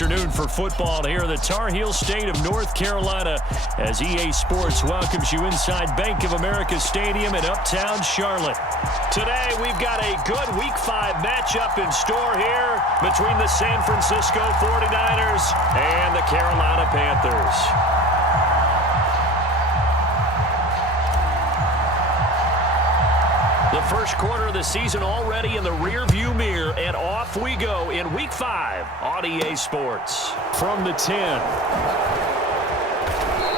afternoon for football here in the Tar Heel state of North Carolina as EA Sports welcomes you inside Bank of America Stadium in uptown Charlotte. Today, we've got a good Week 5 matchup in store here between the San Francisco 49ers and the Carolina Panthers. The first quarter of the season already in the rearview mirror, and off we go in Week 5 on EA Sports. From the 10.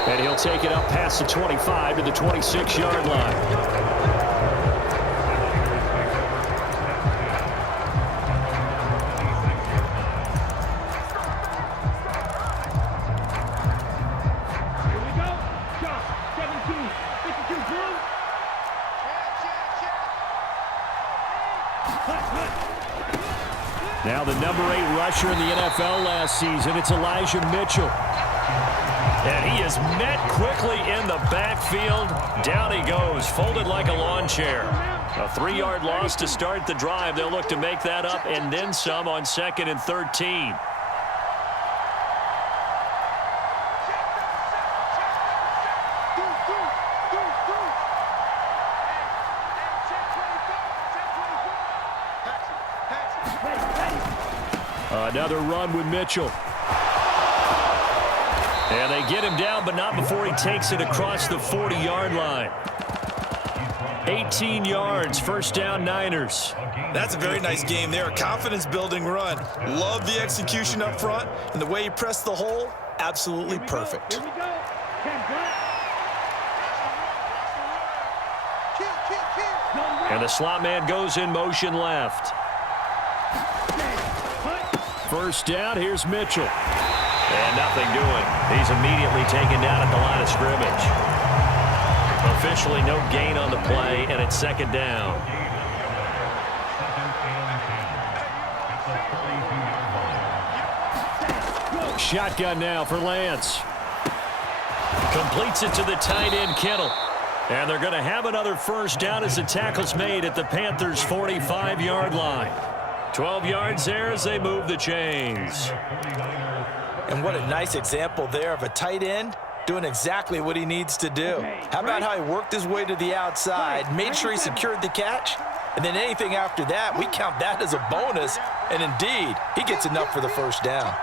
And he'll take it up past the 25 to the 26-yard line. Now the number 8 rusher in the NFL last season, it's Elijah Mitchell. And he is met quickly in the backfield. Down he goes, folded like a lawn chair. A 3-yard loss to start the drive. They'll look to make that up and then some on 2nd and 13. Another run with Mitchell. And they get him down, but not before he takes it across the 40-yard line. 18 yards, first down Niners. That's a very nice game there. A confidence-building run. Love the execution up front, and the way he pressed the hole, absolutely perfect. And the slot man goes in motion left. First down, here's Mitchell. And nothing doing. He's immediately taken down at the line of scrimmage. Officially no gain on the play, and it's 2nd down. Shotgun now for Lance. Completes it to the tight end, Kittle. And they're going to have another first down as the tackle's made at the Panthers' 45-yard line. 12 yards there as they move the chains. And what a nice example there of a tight end doing exactly what he needs to do. How about how he worked his way to the outside, made sure he secured the catch, and then anything after that, we count that as a bonus. And indeed, he gets enough for the first down.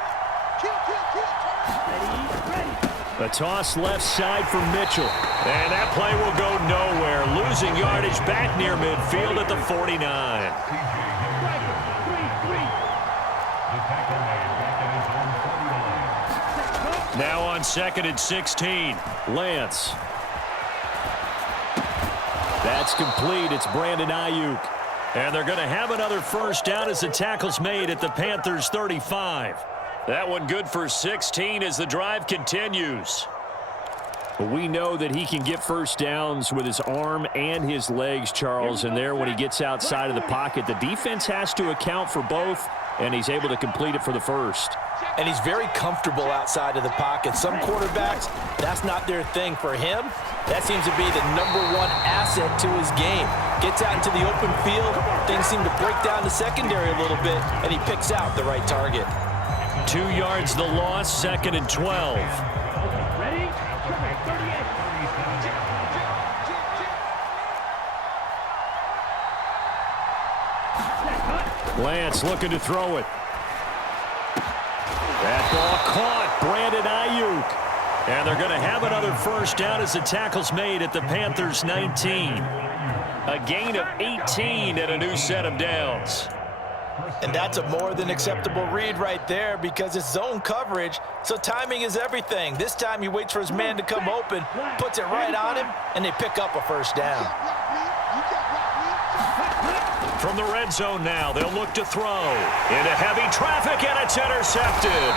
A toss left side for Mitchell. And that play will go nowhere. Losing yardage back near midfield at the 49. Now on 2nd and 16, Lance. That's complete. It's Brandon Ayuk. And they're going to have another first down as the tackle's made at the Panthers' 35. That one good for 16 as the drive continues. But we know that he can get first downs with his arm and his legs, Charles. And there when he gets outside of the pocket, the defense has to account for both, and he's able to complete it for the first. And he's very comfortable outside of the pocket. Some quarterbacks, that's not their thing. For him, that seems to be the #1 asset to his game. Gets out into the open field, things seem to break down the secondary a little bit, and he picks out the right target. 2 yards the loss, 2nd and 12. Lance looking to throw it. That ball caught. Brandon Ayuk. And they're going to have another first down as the tackle's made at the Panthers' 19. A gain of 18 and a new set of downs. And that's a more than acceptable read right there because it's zone coverage, so timing is everything. This time he waits for his man to come open, puts it right on him, and they pick up a first down. From the red zone now, they'll look to throw. Into heavy traffic, and it's intercepted.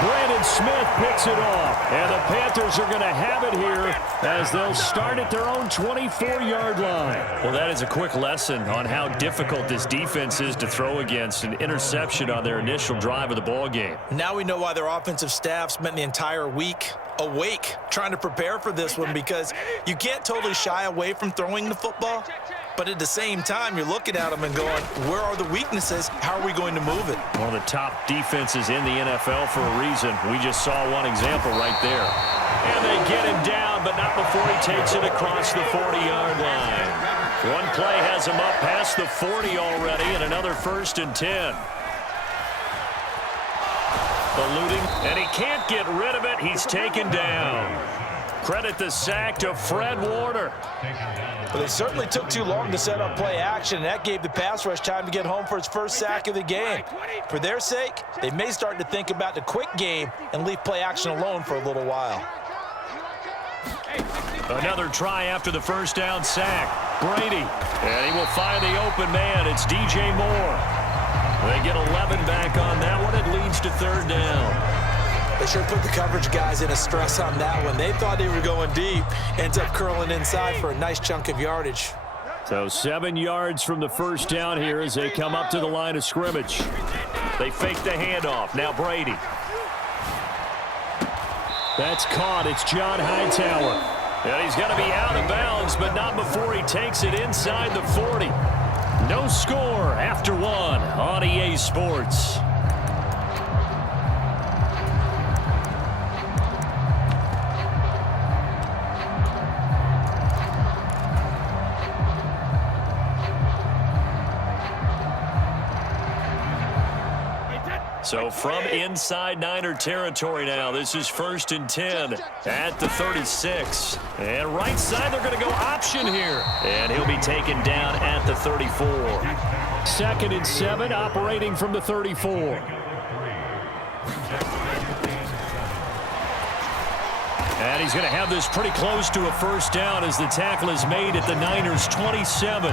Brandon Smith picks it off, and the Panthers are going to have it here as they'll start at their own 24-yard line. Well, that is a quick lesson on how difficult this defense is to throw against. An interception on their initial drive of the ball game. Now we know why their offensive staff spent the entire week awake trying to prepare for this one, because you can't totally shy away from throwing the football, But at the same time, you're looking at them and going, where are the weaknesses? How are we going to move it? One of the top defenses in the NFL for a reason. We just saw one example right there. And they get him down, but not before he takes it across the 40-yard line. One play has him up past the 40 already, and another 1st and 10. Eluding, and he can't get rid of it. He's taken down. Credit the sack to Fred Warner. But they certainly took too long to set up play action, and that gave the pass rush time to get home for its first sack of the game. For their sake, they may start to think about the quick game and leave play action alone for a little while. Another try after the first down sack. Brady, and he will find the open man. It's DJ Moore. They get 11 back on that one. It leads to 3rd down. They sure put the coverage guys in a stress on that one. They thought they were going deep. Ends up curling inside for a nice chunk of yardage. So 7 yards from the first down here as they come up to the line of scrimmage. They fake the handoff. Now Brady. That's caught. It's John Hightower. And he's going to be out of bounds, but not before he takes it inside the 40. No score after 1 on EA Sports. So from inside Niner territory now, this is 1st and 10 at the 36. And right side, they're going to go option here. And he'll be taken down at the 34. 2nd and 7, operating from the 34. And he's going to have this pretty close to a first down as the tackle is made at the Niners' 27.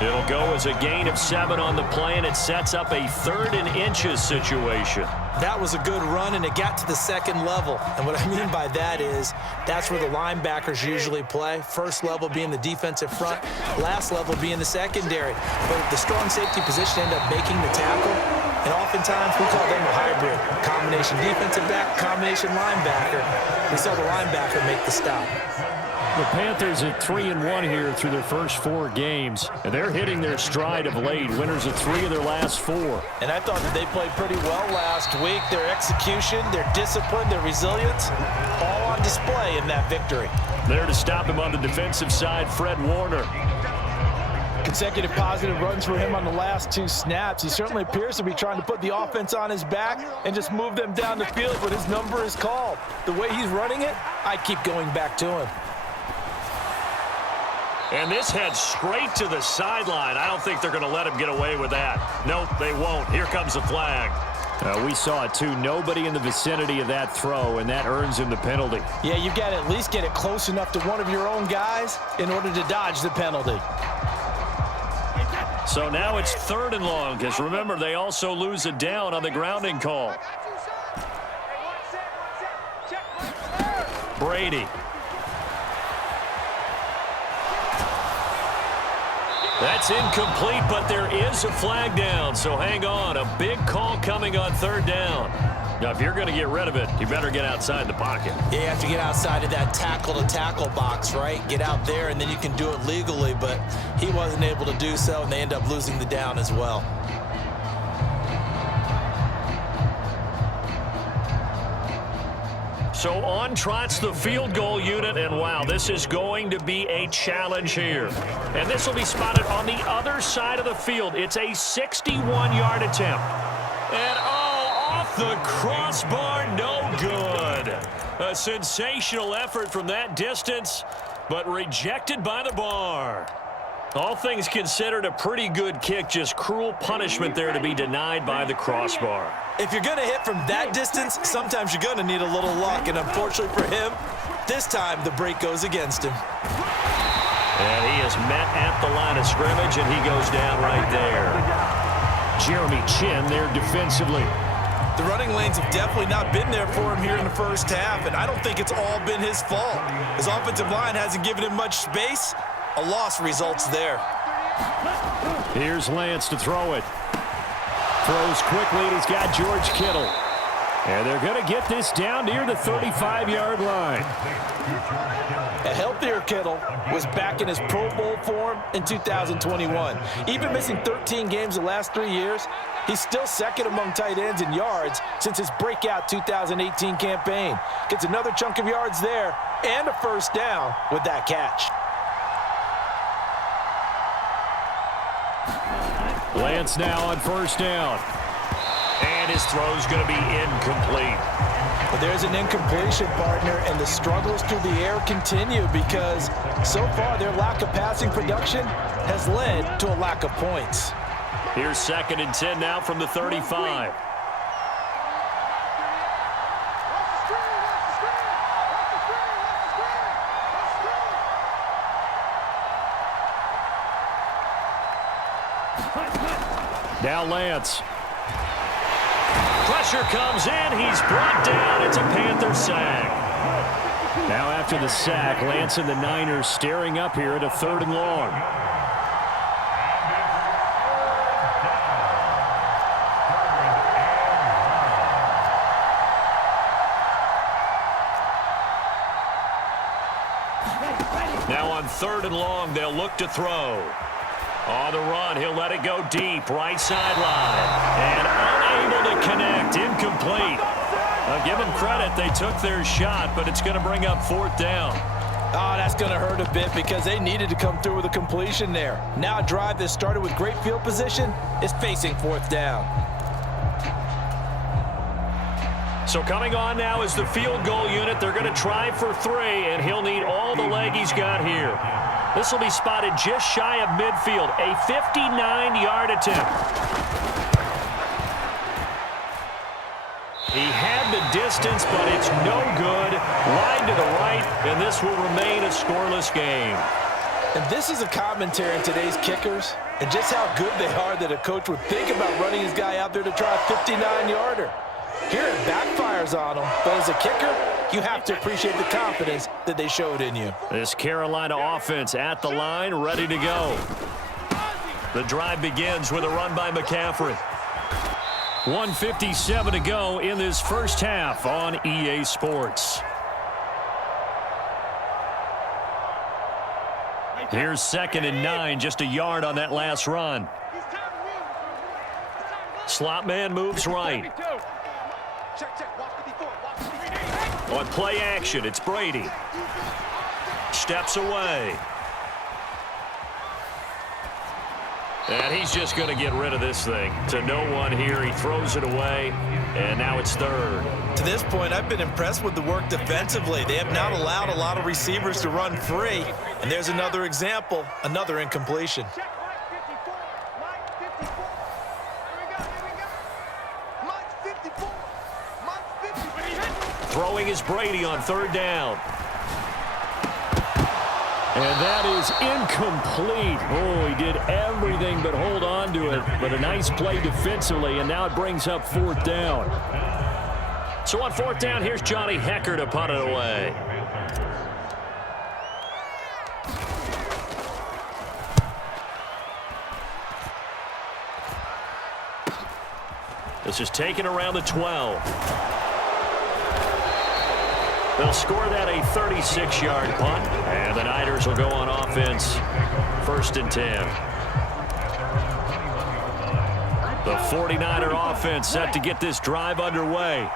It'll go as a gain of 7 on the play, and it sets up a 3rd and inches situation. That was a good run, and it got to the 2nd level. And what I mean by that is that's where the linebackers usually play. First level being the defensive front, last level being the secondary. But the strong safety position ended up making the tackle, and oftentimes we call them a hybrid. Combination defensive back, combination linebacker. We saw the linebacker make the stop. The Panthers at 3-1 here through their first 4 games, and they're hitting their stride of late. Winners of 3 of their last 4. And I thought that they played pretty well last week. Their execution, their discipline, their resilience, all on display in that victory. There to stop him on the defensive side, Fred Warner. Consecutive positive runs for him on the last 2 snaps. He certainly appears to be trying to put the offense on his back and just move them down the field when his number is called. The way he's running it, I keep going back to him. And this heads straight to the sideline. I don't think they're going to let him get away with that. Nope, they won't. Here comes the flag. We saw it, too. Nobody in the vicinity of that throw, and that earns him the penalty. Yeah, you've got to at least get it close enough to one of your own guys in order to dodge the penalty. So now it's 3rd and long, because remember, they also lose a down on the grounding call. Brady. That's incomplete, but there is a flag down, so hang on. A big call coming on 3rd down. Now, if you're going to get rid of it, you better get outside the pocket. Yeah, you have to get outside of that tackle-to-tackle box, right? Get out there, and then you can do it legally, but he wasn't able to do so, and they end up losing the down as well. So on trots the field goal unit, and wow, this is going to be a challenge here. And this will be spotted on the other side of the field. It's a 61-yard attempt. And off the crossbar, no good. A sensational effort from that distance, but rejected by the bar. All things considered, a pretty good kick, just cruel punishment there to be denied by the crossbar. If you're going to hit from that distance, sometimes you're going to need a little luck, and unfortunately for him, this time the break goes against him. And he is met at the line of scrimmage, and he goes down right there. Jeremy Chin there defensively. The running lanes have definitely not been there for him here in the first half, and I don't think it's all been his fault. His offensive line hasn't given him much space. A loss results there. Here's Lance to throw it. Throws quickly, and he's got George Kittle. And they're going to get this down near the 35-yard line. A healthier Kittle was back in his Pro Bowl form in 2021. Even missing 13 games the last 3 years, he's still second among tight ends in yards since his breakout 2018 campaign. Gets another chunk of yards there and a first down with that catch. Lance now on first down. And his throw's going to be incomplete. But there's an incompletion, partner, and the struggles through the air continue because so far their lack of passing production has led to a lack of points. Here's 2nd and 10 now from the 35. Now Lance. Pressure comes in. He's brought down. It's a Panther sack. Now after the sack, Lance and the Niners staring up here at a 3rd and long. Now on 3rd and long, they'll look to throw. On the run, he'll let it go deep, right sideline. And unable to connect, incomplete. I'll give them credit, they took their shot, but it's going to bring up 4th down. Oh, that's going to hurt a bit because they needed to come through with a completion there. Now a drive that started with great field position is facing 4th down. So coming on now is the field goal unit. They're going to try for 3, and he'll need all the leg he's got here. This will be spotted just shy of midfield, a 59-yard attempt. He had the distance, but it's no good. Wide to the right, and this will remain a scoreless game. And this is a commentary on today's kickers and just how good they are that a coach would think about running his guy out there to try a 59-yarder. Here it backfires on him, but as a kicker, you have to appreciate the confidence that they showed in you. This Carolina offense at the line, ready to go. The drive begins with a run by McCaffrey. 1:57 to go in this first half on EA Sports. Here's 2nd and 9, just a yard on that last run. Slot man moves right. On play action, it's Brady. Steps away. And he's just going to get rid of this thing. To no one here, he throws it away, and now it's 3rd. To this point, I've been impressed with the work defensively. They have not allowed a lot of receivers to run free. And there's another example, another incompletion. Throwing is Brady on 3rd down. And that is incomplete. Oh, he did everything but hold on to it. But a nice play defensively, and now it brings up 4th down. So on 4th down, here's Johnny Hecker to punt it away. This is taken around the 12. They'll score that a 36-yard punt, and the Niners will go on offense. 1st and 10. The 49er offense set to get this drive underway.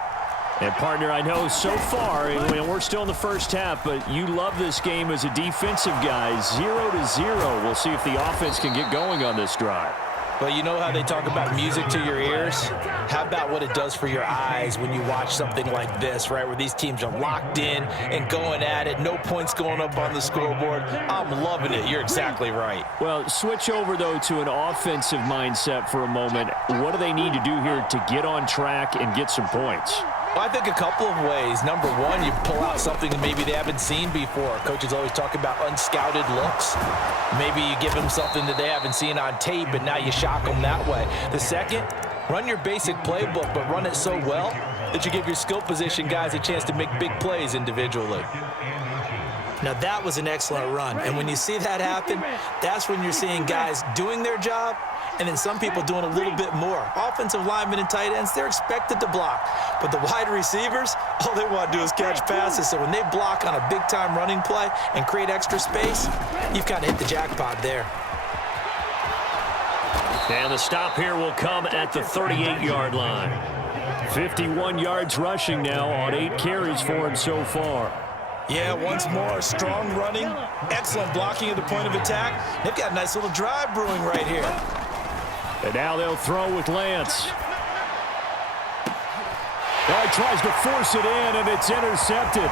And, partner, I know so far, and we're still in the first half, but you love this game as a defensive guy. 0-0. We'll see if the offense can get going on this drive. Well, you know how they talk about music to your ears? How about what it does for your eyes when you watch something like this, right, where these teams are locked in and going at it, no points going up on the scoreboard? I'm loving it. You're exactly right. Well, switch over, though, to an offensive mindset for a moment. What do they need to do here to get on track and get some points? Well, I think a couple of ways. Number one, you pull out something that maybe they haven't seen before. Coaches always talk about unscouted looks. Maybe you give them something that they haven't seen on tape, and now you shock them that way. The second, run your basic playbook, but run it so well that you give your skill position guys a chance to make big plays individually. Now, that was an excellent run, and when you see that happen, that's when you're seeing guys doing their job and then some people doing a little bit more. Offensive linemen and tight ends, they're expected to block. But the wide receivers, all they want to do is catch passes. So when they block on a big-time running play and create extra space, you've kind of hit the jackpot there. And the stop here will come at the 38-yard line. 51 yards rushing now on 8 carries for him so far. Yeah, once more, strong running, excellent blocking at the point of attack. They've got a nice little drive brewing right here. And now they'll throw with Lance. Now he tries to force it in, and it's intercepted.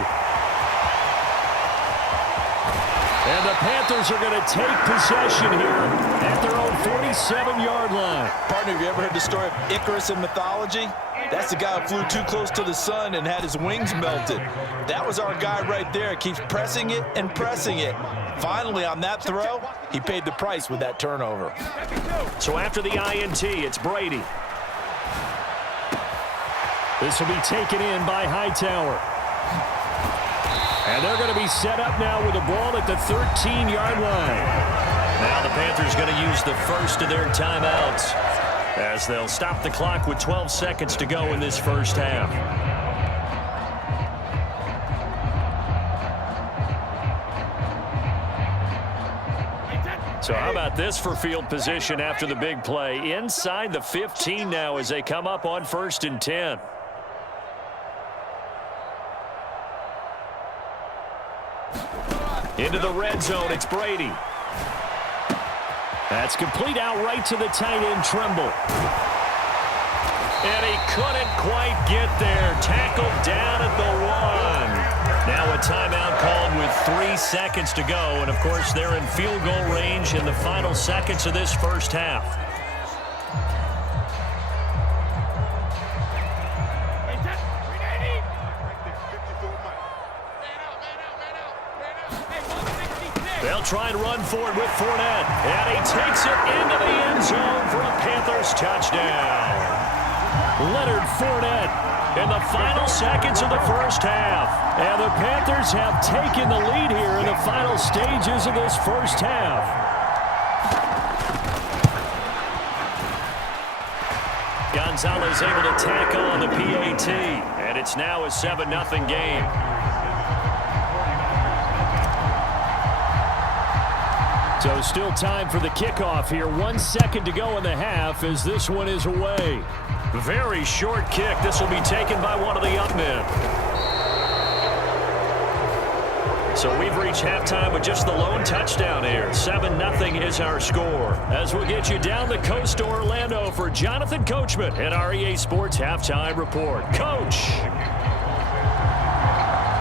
And the Panthers are going to take possession here at their own 47-yard line. Partner, have you ever heard the story of Icarus in mythology? That's the guy who flew too close to the sun and had his wings melted. That was our guy right there. Keeps pressing it and pressing it. Finally, on that throw, he paid the price with that turnover. So after the INT, it's Brady. This will be taken in by Hightower. And they're going to be set up now with the ball at the 13-yard line. Now the Panthers going to use the first of their timeouts as they'll stop the clock with 12 seconds to go in this first half. So how about this for field position after the big play? Inside the 15 now as they come up on 1st and 10. Into the red zone, it's Brady. That's complete out right to the tight end, Trimble. And he couldn't quite get there. Tackled down at the 1. Now a timeout called with 3 seconds to go. And, of course, they're in field goal range in the final seconds of this first half. They'll try and run forward with Fournette. And he takes it into the end zone for a Panthers touchdown. Leonard Fournette in the final seconds of the first half. And the Panthers have taken the lead here in the final stages of this first half. Gonzalez able to tack on the PAT. And it's now a 7-0 game. So still time for the kickoff here. 1 second to go in the half as this one is away. Very short kick. This will be taken by one of the up men. So we've reached halftime with just the lone touchdown here. 7-0 is our score. As we'll get you down the coast to Orlando for Jonathan Coachman at our EA Sports Halftime Report. Coach!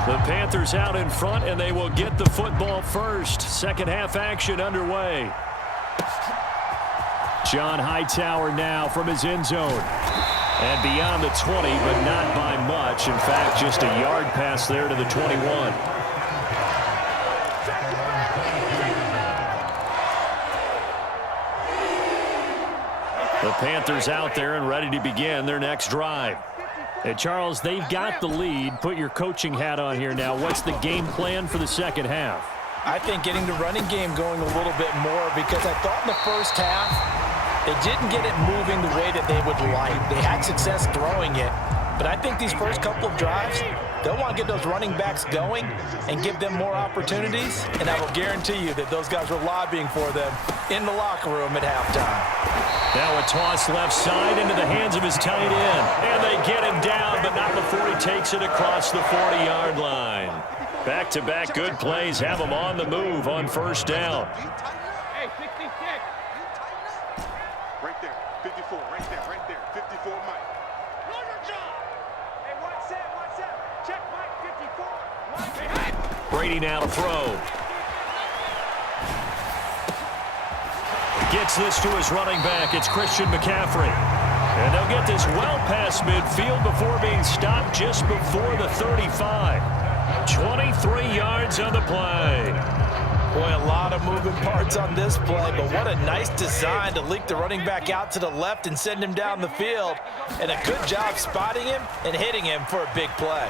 The Panthers out in front, and they will get the football first. Second half action underway. John Hightower now from his end zone. And beyond the 20, but not by much. In fact, just a yard pass there to the 21. The Panthers out there and ready to begin their next drive. Hey, Charles, they've got the lead. Put your coaching hat on here now. What's the game plan for the second half? I think getting the running game going a little bit more, because I thought in the first half they didn't get it moving the way that they would like. They had success throwing it, but I think these first couple of drives, they'll want to get those running backs going and give them more opportunities, and I will guarantee you that those guys were lobbying for them in the locker room at halftime. Now a toss left side into the hands of his tight end. And they get him down, but not before he takes it across the 40-yard line. Back-to-back good plays have him on the move on first down. Hey, 66. Right there, 54, right there, 54, Mike. Hey, what's that? Check Mike, 54. Brady now to throw. Gets this to his running back. It's Christian McCaffrey. And they'll get this well past midfield before being stopped just before the 35. 23 yards on the play. Boy, a lot of moving parts on this play, but what a nice design to leak the running back out to the left and send him down the field. And a good job spotting him and hitting him for a big play.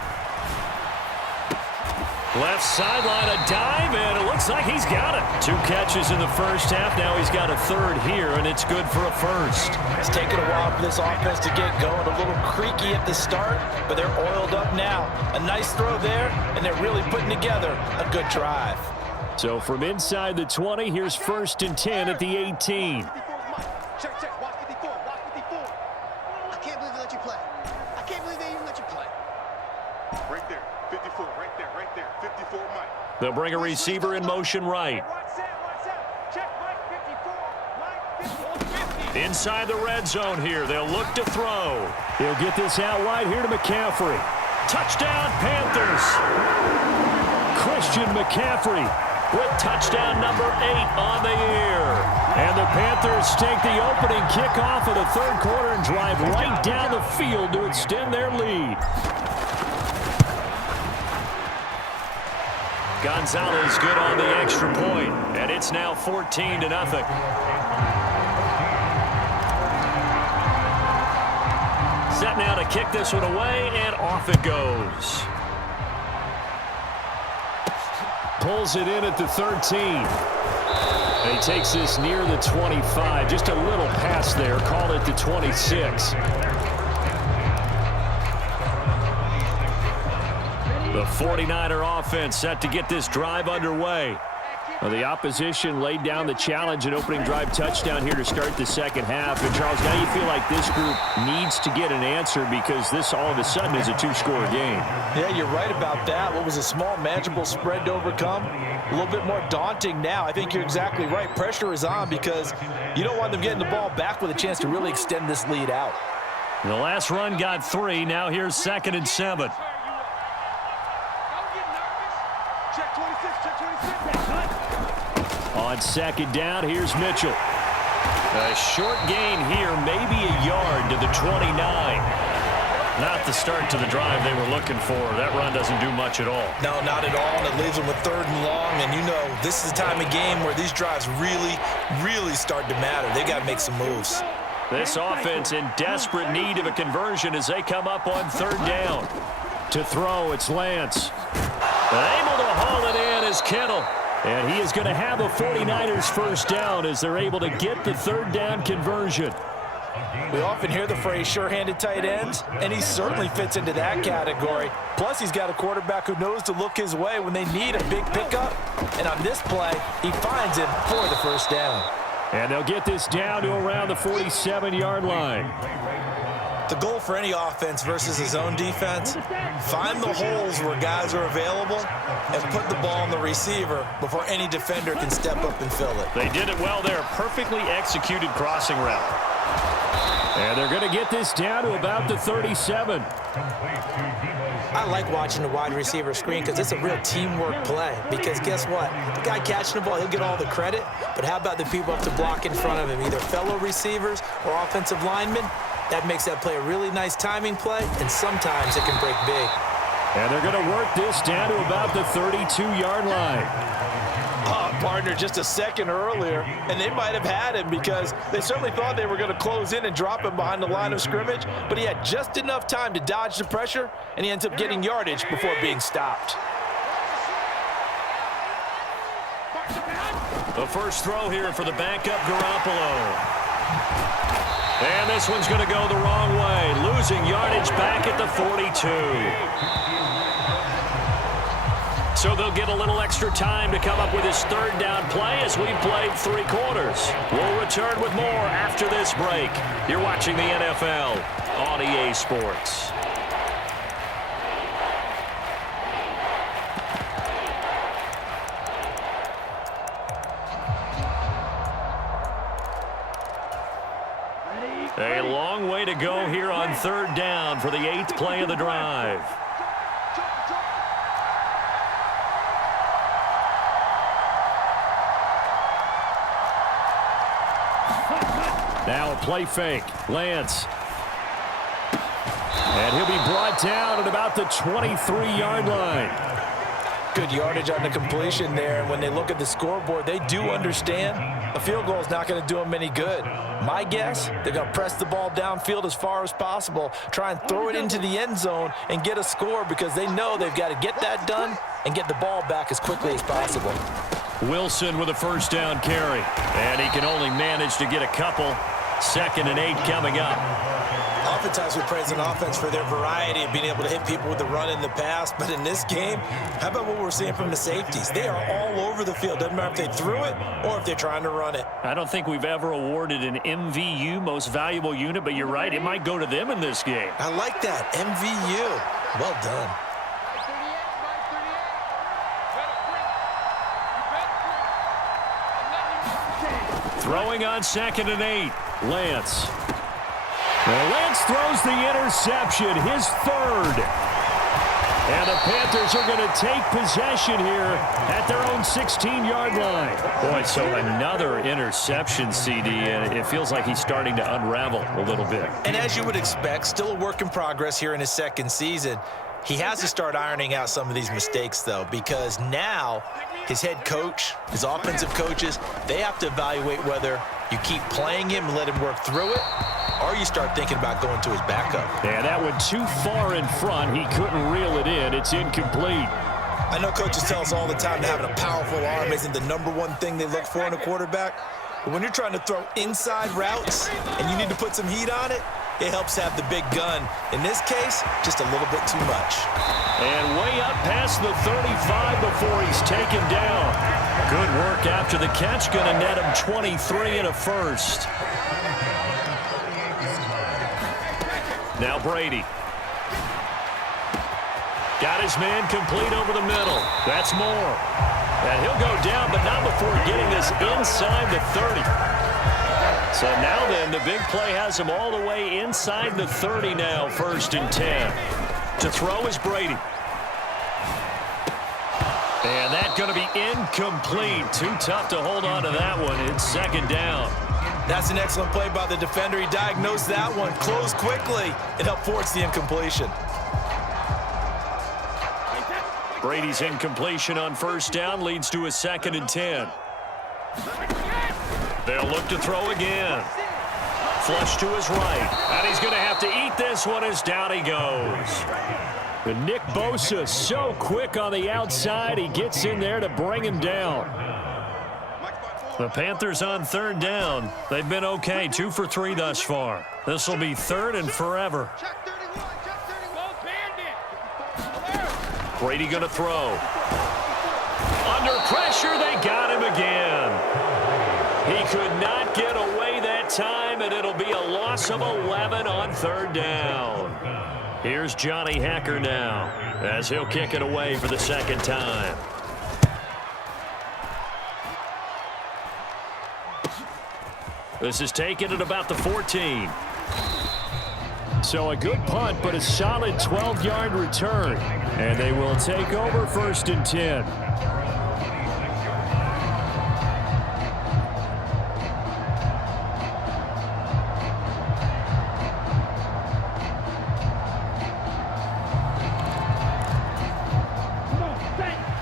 Left sideline, a dive, and it looks like he's got it. 2 catches in the first half. Now he's got a third here, and it's good for a first. It's taken a while for this offense to get going. A little creaky at the start, but they're oiled up now. A nice throw there, and they're really putting together a good drive. So from inside the 20, here's 1st and 10 at the 18. Check, check. Watch 54. Watch 54. I can't believe they let you play. I can't believe they even let you play. Right there. 54. Right there. Right there. 54, Mike. They'll bring a receiver in motion right. Watch that. Watch that. Check Mike 54. Mike 54. Inside the red zone here. They'll look to throw. He'll get this out wide here to McCaffrey. Touchdown, Panthers. Christian McCaffrey with touchdown number 8 on the year. And the Panthers take the opening kickoff of the third quarter and drive right down the field to extend their lead. Gonzalez good on the extra point, and it's now 14-0. Set now to kick this one away, and off it goes. Pulls it in at the 13. And he takes this near the 25. Just a little pass there. Call it the 26. The 49er offense set to get this drive underway. Well, the opposition laid down the challenge and opening drive touchdown here to start the second half. And, Charles, now you feel like this group needs to get an answer because this all of a sudden is a 2-score game. Yeah, you're right about that. What was a small, manageable spread to overcome, a little bit more daunting now. I think you're exactly right. Pressure is on because you don't want them getting the ball back with a chance to really extend this lead out. The last run got 3. Now here's 2nd and 7. Check 26. Check 26. On 2nd down, here's Mitchell. A short gain here, maybe a yard to the 29. Not the start to the drive they were looking for. That run doesn't do much at all. No, not at all, and it leaves them with 3rd and long. And you know, this is the time of game where these drives really start to matter. They got to make some moves. This offense in desperate need of a conversion as they come up on 3rd down. To throw, it's Lance. Able to haul it in is Kittle. And he is going to have a 49ers first down as they're able to get the 3rd down conversion. We often hear the phrase sure-handed tight ends, and he certainly fits into that category. Plus, he's got a quarterback who knows to look his way when they need a big pickup. And on this play, he finds him for the first down. And they'll get this down to around the 47-yard line. The goal for any offense versus his own defense, find the holes where guys are available and put the ball on the receiver before any defender can step up and fill it. They did it well there. Perfectly executed crossing route. And they're going to get this down to about the 37. I like watching the wide receiver screen because it's a real teamwork play. Because guess what? The guy catching the ball, he'll get all the credit. But how about the people up to block in front of him, either fellow receivers or offensive linemen? That makes that play a really nice timing play, and sometimes it can break big. And they're going to work this down to about the 32-yard line. Partner, just a second earlier, and they might have had him because they certainly thought they were going to close in and drop him behind the line of scrimmage, but he had just enough time to dodge the pressure, and he ends up getting yardage before being stopped. The first throw here for the backup Garoppolo. And this one's going to go the wrong way, losing yardage back at the 42. So they'll get a little extra time to come up with his 3rd down play as we've played 3 quarters. We'll return with more after this break. You're watching the NFL on EA Sports. A long way to go here on 3rd down for the 8th play of the drive. Now a play fake. Lance. And he'll be brought down at about the 23-yard line. Good yardage on the completion there. And when they look at the scoreboard, they do understand a field goal is not going to do them any good. My guess, they're going to press the ball downfield as far as possible, try and throw it into the end zone and get a score because they know they've got to get that done and get the ball back as quickly as possible. Wilson with a first down carry, and he can only manage to get a couple. 2nd and 8 coming up. Oftentimes we praise an offense for their variety of being able to hit people with the run in the pass, but in this game, how about what we're seeing from the safeties? They are all over the field. Doesn't matter if they threw it or if they're trying to run it. I don't think we've ever awarded an MVU, most valuable unit, but you're right, it might go to them in this game. I like that, MVU. Well done. Throwing on 2nd and 8, Lance. Well, Lance throws the interception, his 3rd. And the Panthers are going to take possession here at their own 16-yard line. Boy, so another interception, CD, and it feels like he's starting to unravel a little bit. And as you would expect, still a work in progress here in his 2nd season. He has to start ironing out some of these mistakes, though, because now his head coach, his offensive coaches, they have to evaluate whether you keep playing him and let him work through it, or you start thinking about going to his backup. Yeah, that went too far in front. He couldn't reel it in. It's incomplete. I know coaches tell us all the time that having a powerful arm isn't the #1 thing they look for in a quarterback. But when you're trying to throw inside routes and you need to put some heat on it, it helps have the big gun. In this case, just a little bit too much. And way up past the 35 before he's taken down. Good work after the catch. Going to net him 23 and a first. Now Brady. Got his man complete over the middle. That's Moore. And he'll go down, but not before getting this inside the 30. So now then, the big play has him all the way inside the 30 now, 1st and 10. To throw is Brady. And that's going to be incomplete. Too tough to hold on to that one. It's 2nd down. That's an excellent play by the defender. He diagnosed that one, closed quickly, and helped force the incompletion. Brady's incompletion on 1st down leads to a 2nd and 10. They'll look to throw again. Flush to his right. And he's going to have to eat this one as down he goes. And Nick Bosa so quick on the outside. He gets in there to bring him down. The Panthers on 3rd down. They've been okay. 2 for 3 thus far. This will be 3rd and forever. Brady going to throw. Under pressure, they got him again. He could not get away that time, and it'll be a loss of 11 on 3rd down. Here's Johnny Hacker now as he'll kick it away for the 2nd time. This is taken at about the 14. So a good punt, but a solid 12-yard return. And they will take over 1st and 10.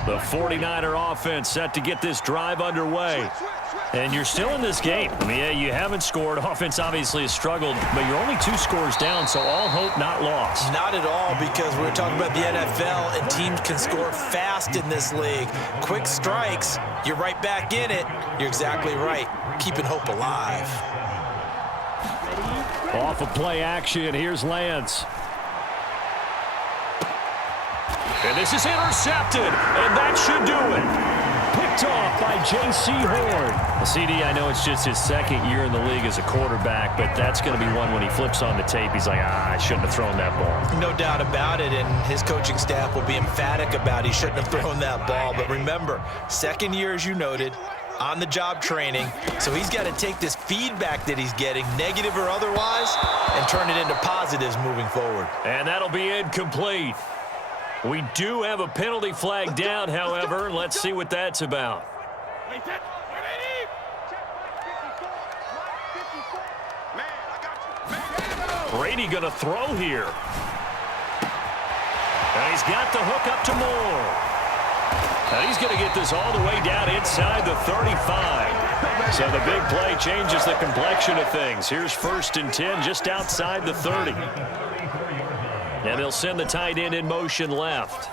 The 49er offense set to get this drive underway. And you're still in this game. I mean, yeah, you haven't scored. Offense obviously has struggled, but you're only 2 scores down, so all hope not lost. Not at all, because we're talking about the NFL, and teams can score fast in this league. Quick strikes, you're right back in it. You're exactly right. Keeping hope alive. Off of play action, here's Lance. And this is intercepted, and that should do it. Picked off by J.C. Horn. CD, I know it's just his 2nd year in the league as a quarterback, but that's going to be one when he flips on the tape. He's like, I shouldn't have thrown that ball. No doubt about it, and his coaching staff will be emphatic about he shouldn't have thrown that ball. But remember, 2nd year, as you noted, on-the-job training, so he's got to take this feedback that he's getting, negative or otherwise, and turn it into positives moving forward. And that'll be incomplete. We do have a penalty flag down, however. Let's see what that's about. Brady going to throw here. And he's got the hook up to Moore. And he's going to get this all the way down inside the 35. So the big play changes the complexion of things. Here's 1st and 10 just outside the 30. And they'll send the tight end in motion left.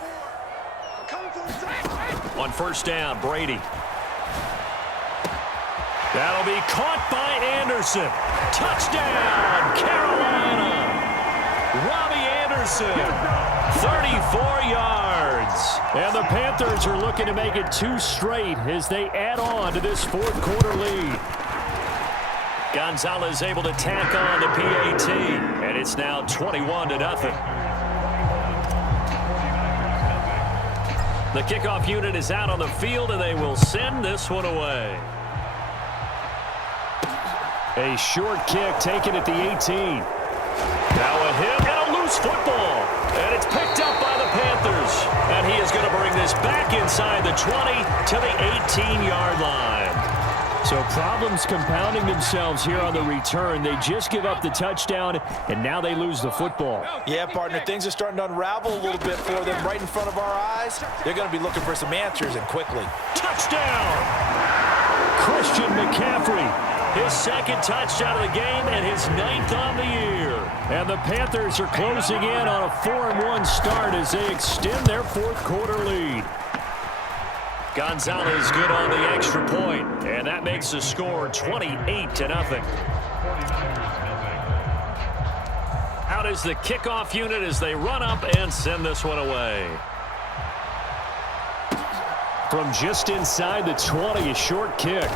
On 1st down, Brady. That'll be caught by Anderson. Touchdown, Carolina. Robbie Anderson, 34 yards. And the Panthers are looking to make it 2 straight as they add on to this 4th quarter lead. Gonzalez able to tack on the PAT, and it's now 21-0. The kickoff unit is out on the field, and they will send this one away. A short kick taken at the 18. Now a hit and a loose football. And it's picked up by the Panthers. And he is going to bring this back inside the 20 to the 18-yard line. So problems compounding themselves here on the return. They just give up the touchdown, and now they lose the football. Yeah, partner, things are starting to unravel a little bit for them right in front of our eyes. They're going to be looking for some answers, and quickly. Touchdown! Christian McCaffrey. His 2nd touchdown of the game and his 9th on the year. And the Panthers are closing in on a 4-1 start as they extend their 4th quarter lead. Gonzalez good on the extra point, and that makes the score 28-0. Out is the kickoff unit as they run up and send this one away. From just inside the 20, a short kick.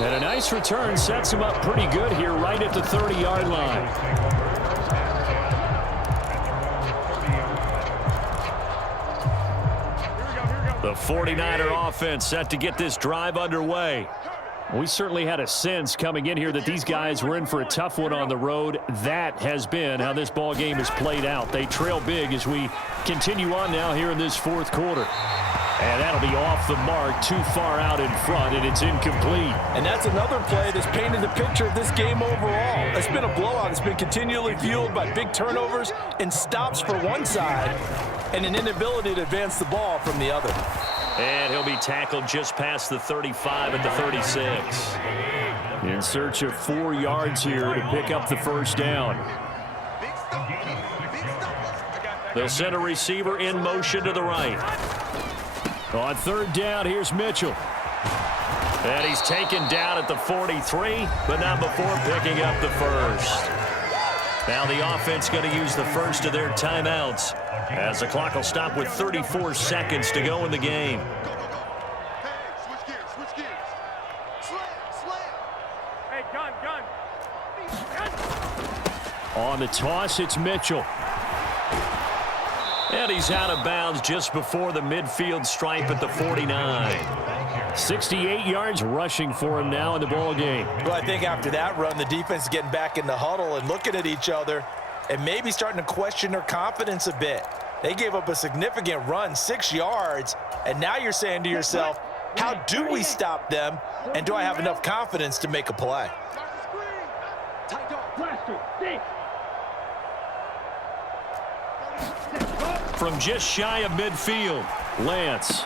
And a nice return sets him up pretty good here right at the 30-yard line. The 49er offense set to get this drive underway. We certainly had a sense coming in here that these guys were in for a tough one on the road. That has been how this ball game has played out. They trail big as we continue on now here in this 4th quarter. And that'll be off the mark, too far out in front, and it's incomplete. And that's another play that's painted the picture of this game overall. It's been a blowout. It's been continually fueled by big turnovers and stops for one side and an inability to advance the ball from the other. And he'll be tackled just past the 35 at the 36. In search of 4 yards here to pick up the 1st down. They'll send a receiver in motion to the right. On 3rd down, here's Mitchell. And he's taken down at the 43, but not before picking up the 1st. Now the offense going to use the 1st of their timeouts as the clock will stop with 34 seconds to go in the game. Switch gears. Slam. Hey, gun. On the toss, it's Mitchell. And he's out of bounds just before the midfield stripe at the 49. 68 yards rushing for him now in the ball game. Well, I think after that run, the defense is getting back in the huddle and looking at each other and maybe starting to question their confidence a bit. They gave up a significant run, 6 yards, and now you're saying to yourself, how do we stop them, and do I have enough confidence to make a play? From just shy of midfield, Lance.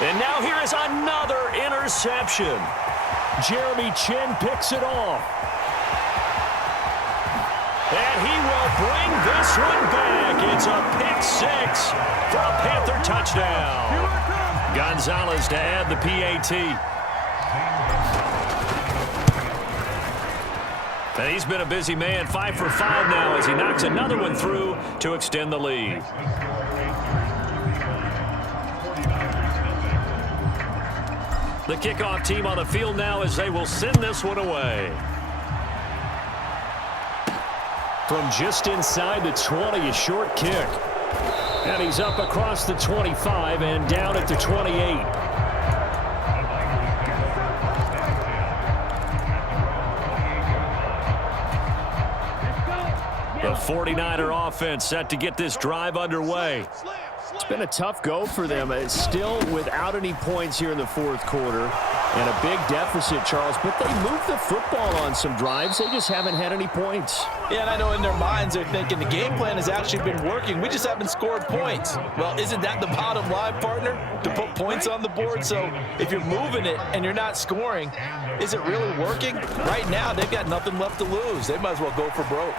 And now here is another interception. Jeremy Chin picks it off. And he will bring this one back. It's a pick 6 for a Panther touchdown. Gonzalez to add the PAT. And he's been a busy man, 5 for 5 now as he knocks another one through to extend the lead. The kickoff team on the field now as they will send this one away. From just inside the 20, a short kick. And he's up across the 25 and down at the 28. The 49er offense set to get this drive underway. It's been a tough go for them. It's still without any points here in the 4th quarter. And a big deficit, Charles, but they moved the football on some drives. They just haven't had any points. Yeah, and I know in their minds they're thinking the game plan has actually been working. We just haven't scored points. Well, isn't that the bottom line, partner? To put points on the board? So if you're moving it and you're not scoring, is it really working? Right now, they've got nothing left to lose. They might as well go for broke.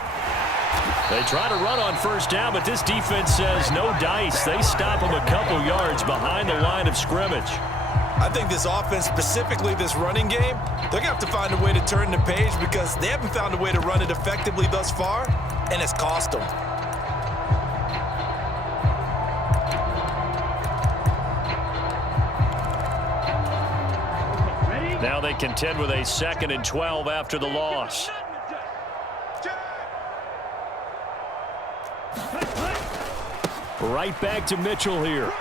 They try to run on first down, but this defense says no dice. They stop them a couple yards behind the line of scrimmage. I think this offense, specifically this running game, they're going to have to find a way to turn the page because they haven't found a way to run it effectively thus far, and it's cost them. Now they contend with a 2nd and 12 after the loss. Right back to Mitchell here.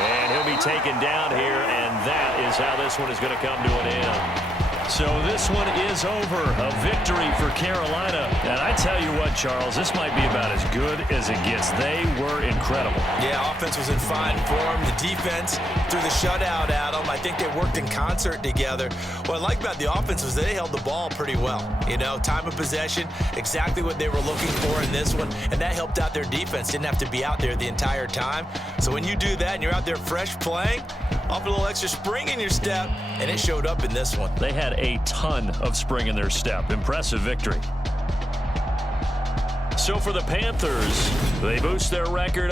And he'll be taken down here, and that is how this one is going to come to an end. So this one is over. A victory for Carolina. And I tell you what, Charles, this might be about as good as it gets. They were incredible. Yeah, offense was in fine form. The defense threw the shutout at them. I think they worked in concert together. What I like about the offense was they held the ball pretty well. You know, time of possession, exactly what they were looking for in this one, and that helped out their defense. Didn't have to be out there the entire time. So when you do that and you're out there fresh playing, off a little extra spring in your step, and it showed up in this one. They had a ton of spring in their step. Impressive victory. So for the Panthers, they boost their record up.